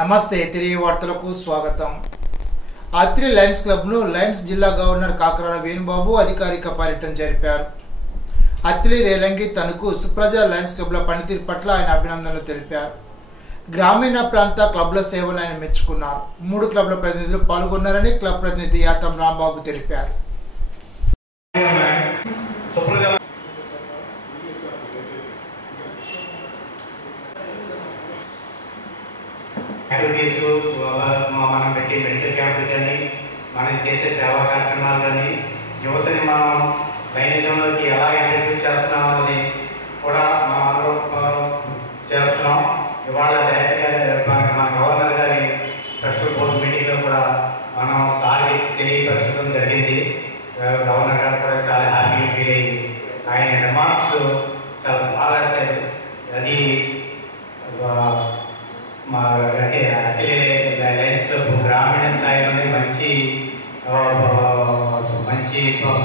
నమస్తే తిరిగి వార్తలకు స్వాగతం. అత్రి లయన్స్ క్లబ్ ను లయన్స్ జిల్లా గవర్నర్ కాకరాల వేణుబాబు అధికారిక పర్యటన జరిపారు. అత్రి రేలంగి తనకు సుప్రజ లయన్స్ క్లబ్ల పనితీరు పట్ల ఆయన అభినందనలు తెలిపారు. గ్రామీణ ప్రాంత క్లబ్ల సేవలు ఆయన మెచ్చుకున్నారు. 3 క్లబ్ల ప్రతినిధులు పాల్గొన్నారని క్లబ్ ప్రతినిధి యాతం రాంబాబు తెలిపారు. యాక్టివిటీస్ మనం పెట్టి మెడికల్ క్యాంపులు కానీ మనం చేసే సేవా కార్యక్రమాలు కానీ యువతని మనం లైనిజంలోకి ఎలా ఇంట్రడ్యూస్ చేస్తున్నాం అనేది కూడా మనం అందరం చేస్తున్నాం. ఇవాళ డైరెక్ట్గా మన గవర్నర్ గారి స్పెషల్ బోర్డు మీటింగ్లో కూడా మనం సారి తెలియపరచడం జరిగింది. గవర్నర్ గారు కూడా చాలా హ్యాపీ ఫీల్ అయ్యి ఆయన రిమార్క్స్ చాలా బాగా రాశారు. అది లయన్స్ గ్రామీణ స్థాయిలోనే మంచి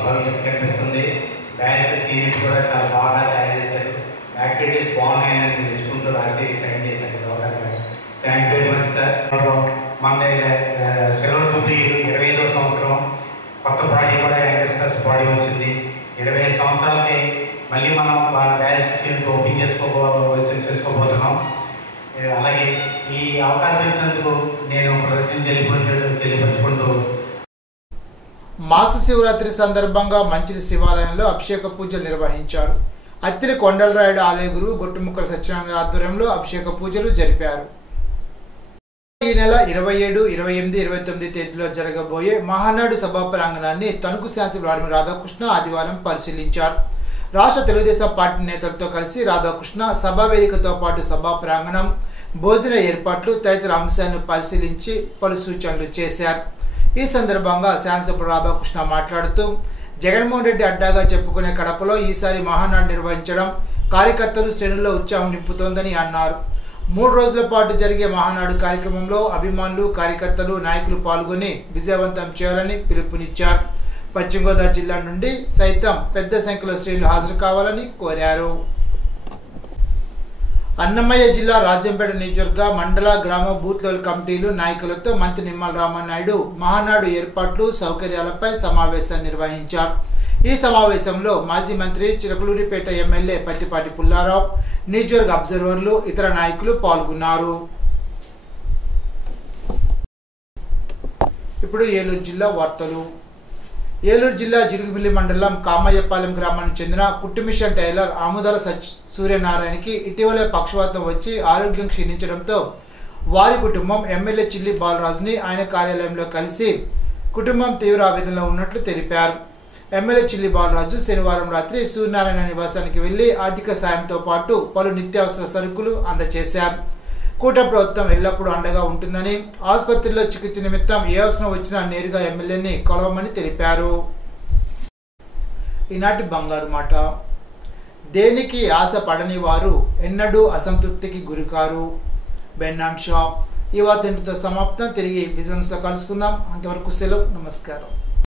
భవిష్యత్తు కనిపిస్తుంది. డయాలసిస్ యూనిట్ కూడా చాలా బాగా తయారు చేశారు. యాక్టివిటీస్ బాగున్నాయని తెచ్చుకుంటూ రాసి సైన్ చేశారు గవర్నర్ గారు. Thank you very much sir. మన సెలవు చూపి 25వ సంవత్సరం కొత్త బాడీ కూడా యంగ్స్టర్స్ బాడీ వచ్చింది. 25 సంవత్సరాలకి మళ్ళీ మనం డయాలసిస్ యూనిట్ ఓపెన్ చేసుకోబోతున్నాం. అలాగే ఈ అవకాశం ఇచ్చినందుకు నేను తెలియపరుచుకుంటూ మాస శివరాత్రి సందర్భంగా మంచిలి శివాలయంలో అభిషేక పూజలు నిర్వహించారు. అత్తిలి కొండలరాయుడు ఆలయ గురువు గొట్టుముక్కల సత్యనారాయణ ఆధ్వర్యంలో అభిషేక పూజలు జరిపారు. ఈ నెల 27, 28, 29 తేదీలో జరగబోయే మహానాడు సభా ప్రాంగణాన్ని తణుకు శాసనసభ్యులు ఆర్మీ రాధాకృష్ణ ఆదివారం పరిశీలించారు. రాష్ట్ర తెలుగుదేశం పార్టీ నేతలతో కలిసి రాధాకృష్ణ సభా వేదికతో పాటు సభా ప్రాంగణం, భోజన ఏర్పాట్లు తదితర అంశాలను పరిశీలించి పలు సూచనలు చేశారు. ఈ సందర్భంగా శాసనసభ్యులు రాధాకృష్ణ మాట్లాడుతూ జగన్మోహన్ రెడ్డి అడ్డాగా చెప్పుకునే కడపలో ఈసారి మహానాడు నిర్వహించడం కార్యకర్తలు శ్రేణుల్లో ఉత్సాహం నింపుతోందని అన్నారు. 3 రోజుల పాటు జరిగే మహానాడు కార్యక్రమంలో అభిమానులు, కార్యకర్తలు, నాయకులు పాల్గొని విజయవంతం చేయాలని పిలుపునిచ్చారు. పశ్చిమ గోదావరి జిల్లా నుండి సైతం పెద్ద సంఖ్యలో శ్రేణులు హాజరు కావాలని కోరారు. అన్నమయ్య జిల్లా రాజంపేట నియోజకవర్గ మండల గ్రామ బూత్ లెవెల్ కమిటీలు నాయకులతో మంత్రి నిమ్మల రామనాయుడు మహానాడు ఏర్పాట్లు, సౌకర్యాలపై సమావేశం నిర్వహించారు. ఈ సమావేశంలో మాజీ మంత్రి చిలకలూరిపేట ఎమ్మెల్యే పత్తిపాటి పుల్లారావు, నియోజకవర్గ అబ్జర్వర్లు, ఇతర నాయకులు పాల్గొన్నారు. ఇప్పుడు ఏలూరు జిల్లా వార్తలు. ఏలూరు జిల్లా జిరుగుమిల్లి మండలం కామయ్యపాలెం గ్రామానికి చెందిన కుట్టుమిషన్ టైలర్ ఆముదాల సూర్యనారాయణకి ఇటీవలే పక్షవాతం వచ్చి ఆరోగ్యం క్షీణించడంతో వారి కుటుంబం ఎమ్మెల్యే చిల్లి బాలరాజుని ఆయన కార్యాలయంలో కలిసి కుటుంబం తీవ్ర ఆవేదనలో ఉన్నట్లు తెలిపారు. ఎమ్మెల్యే చిల్లి బాలరాజు శనివారం రాత్రి సూర్యనారాయణ నివాసానికి వెళ్లి ఆర్థిక సాయంతో పాటు పలు నిత్యావసర సరుకులు అందజేశారు. కూటమి ప్రభుత్వం ఎల్లప్పుడూ అండగా ఉంటుందని, ఆసుపత్రిలో చికిత్స నిమిత్తం ఏ అవసరం వచ్చినా నేరుగా ఎమ్మెల్యేని కలవమని తెలిపారు. ఈనాటి బంగారు మాట. దేనికి ఆశ పడని వారు ఎన్నడూ అసంతృప్తికి గురికారు. బెన్నాన్ షా. ఈ వార్త ఇంటితో సమాప్తం. తిరిగి విజన్స్ లో కలుసుకుందాం. అంతవరకు సెలవు. నమస్కారం.